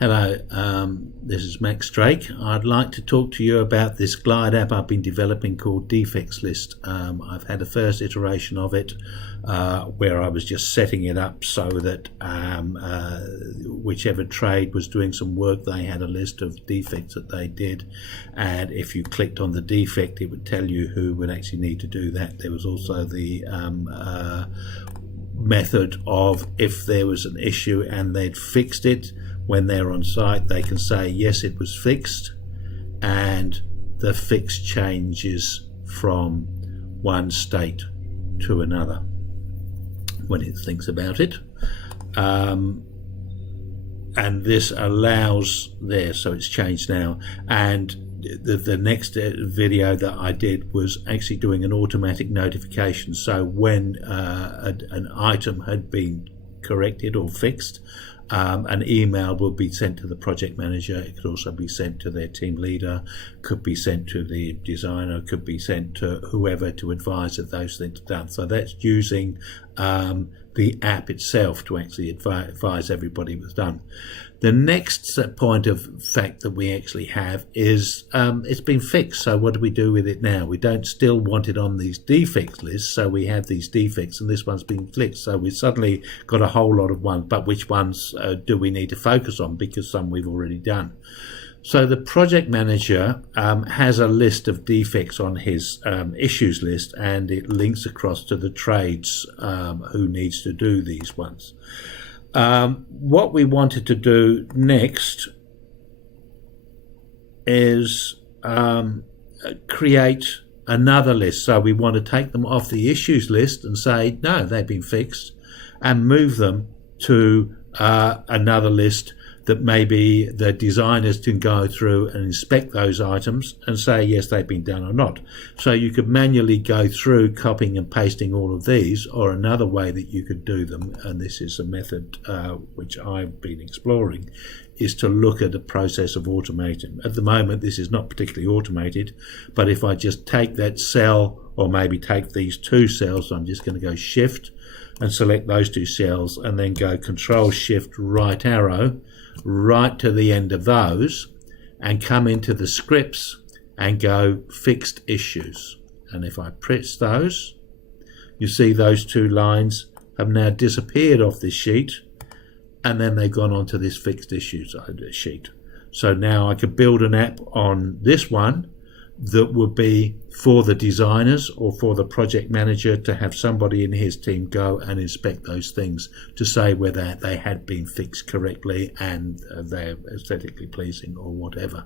Hello, this is Max Drake. I'd like to talk to you about this GlideApp I've been developing called Defects List. I've had a first iteration of it where I was just setting it up so that whichever trade was doing some work, they had a list of defects that they did, and if you clicked on the defect it would tell you who would actually need to do that. There was also the method of if there was an issue and they'd fixed it, when they're on site they can say yes, it was fixed, and the fix changes from one state to another when it thinks about it, and this allows there, so it's changed now. And the next video that I did was actually doing an automatic notification, so when an item had been corrected or fixed, an email will be sent to the project manager. It could also be sent to their team leader, could be sent to the designer, could be sent to whoever to advise that those things are done. So that's using the app itself to actually advise everybody it was done. The next point of fact that we actually have is it's been fixed. So what do we do with it now? We don't still want it on these defects lists, so we have these defects and this one's been fixed. So we've suddenly got a whole lot of ones, but which ones do we need to focus on, because some we've already done. So the project manager has a list of defects on his issues list, and it links across to the trades who needs to do these ones. What we wanted to do next is create another list. So we want to take them off the issues list and say, no, they've been fixed, and move them to another list that maybe the designers can go through and inspect those items and say yes, they've been done or not. So you could manually go through copying and pasting all of these, or another way that you could do them, and this is a method which I've been exploring, is to look at the process of automating. At the moment this is not particularly automated, but if I just take that cell, or maybe take these two cells, I'm just going to go shift and select those two cells and then go control shift right arrow right to the end of those, and come into the scripts and go fixed issues. And if I press those, you see those two lines have now disappeared off this sheet, and then they've gone onto this fixed issues sheet. So now I could build an app on this one that would be for the designers or for the project manager to have somebody in his team go and inspect those things to say whether they had been fixed correctly and they're aesthetically pleasing or whatever.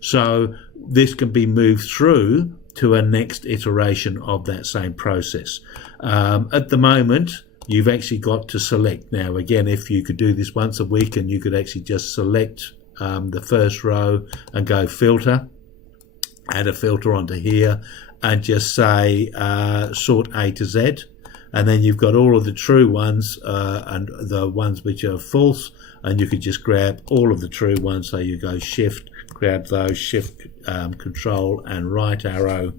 So this can be moved through to a next iteration of that same process. At the moment, you've actually got to select. Now again, if you could do this once a week, and you could actually just select the first row and go filter, add a filter onto here, and just say sort A to Z, and then you've got all of the true ones and the ones which are false, and you could just grab all of the true ones. So you go shift, grab those, shift control and right arrow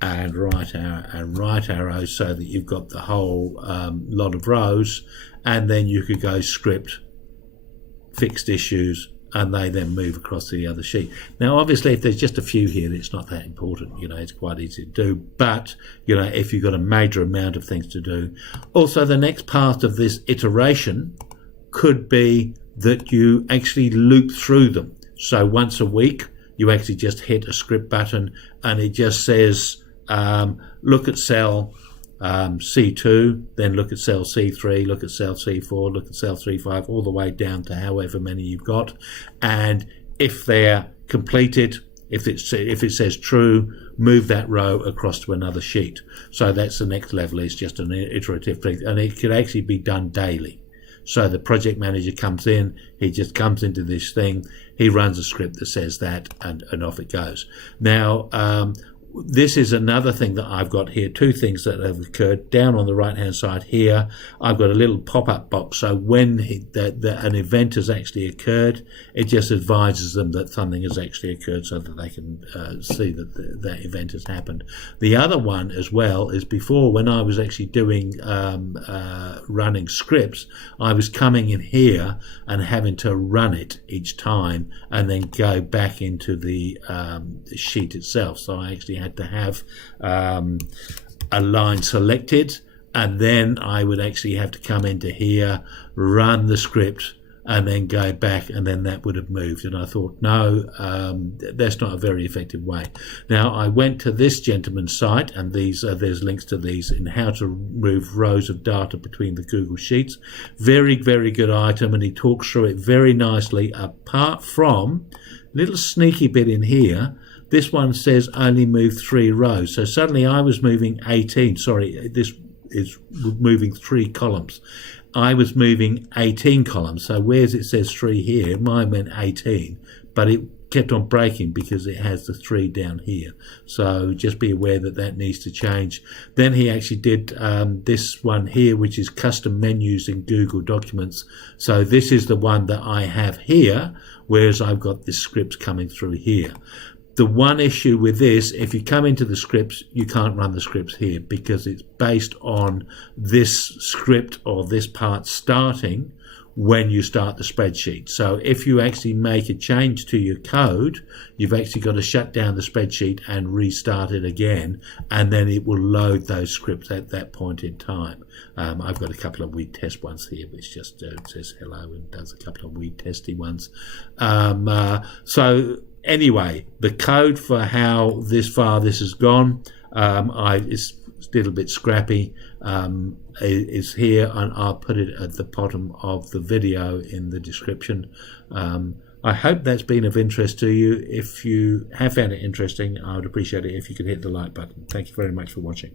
and right arrow and right arrow, so that you've got the whole lot of rows, and then you could go script fixed issues, and they then move across to the other sheet. Now obviously if there's just a few here, it's not that important, you know, it's quite easy to do, but you know, if you've got a major amount of things to do. Also, the next part of this iteration could be that you actually loop through them. So once a week you actually just hit a script button and it just says look at cell C2, then look at cell C3, look at cell C4, look at cell 3, 5, all the way down to however many you've got. And if they're completed, if it says true, move that row across to another sheet. So that's the next level. It's just an iterative thing, and it could actually be done daily. So the project manager comes in, he just comes into this thing, he runs a script that says that, and off it goes. Now this is another thing that I've got here, two things that have occurred. Down on the right hand side here, I've got a little pop-up box, so when an event has actually occurred, it just advises them that something has actually occurred so that they can see that that event has happened. The other one as well is before, when I was actually doing running scripts, I was coming in here and having to run it each time and then go back into the sheet itself. So I actually had to have a line selected, and then I would actually have to come into here, run the script, and then go back, and then that would have moved. And I thought, no, that's not a very effective way. Now, I went to this gentleman's site, and there's links to these in how to move rows of data between the Google Sheets. Very, very good item, and he talks through it very nicely, apart from a little sneaky bit in here. This one says only move 3 rows. So suddenly I was moving 18. Sorry, this is moving 3 columns. I was moving 18 columns. So whereas it says 3 here, mine meant 18, but it kept on breaking because it has the 3 down here. So just be aware that that needs to change. Then he actually did this one here, which is custom menus in Google Documents. So this is the one that I have here, whereas I've got the scripts coming through here. The one issue with this, if you come into the scripts, you can't run the scripts here because it's based on this script or this part starting when you start the spreadsheet. So if you actually make a change to your code, you've actually got to shut down the spreadsheet and restart it again, and then it will load those scripts at that point in time. I've got a couple of weed test ones here, which just says hello and does a couple of weed testy ones. So anyway, the code for how this far this has gone, it's a little bit scrappy, is here, and I'll put it at the bottom of the video in the description. I hope that's been of interest to you. If you have found it interesting, I would appreciate it if you could hit the like button. Thank you very much for watching.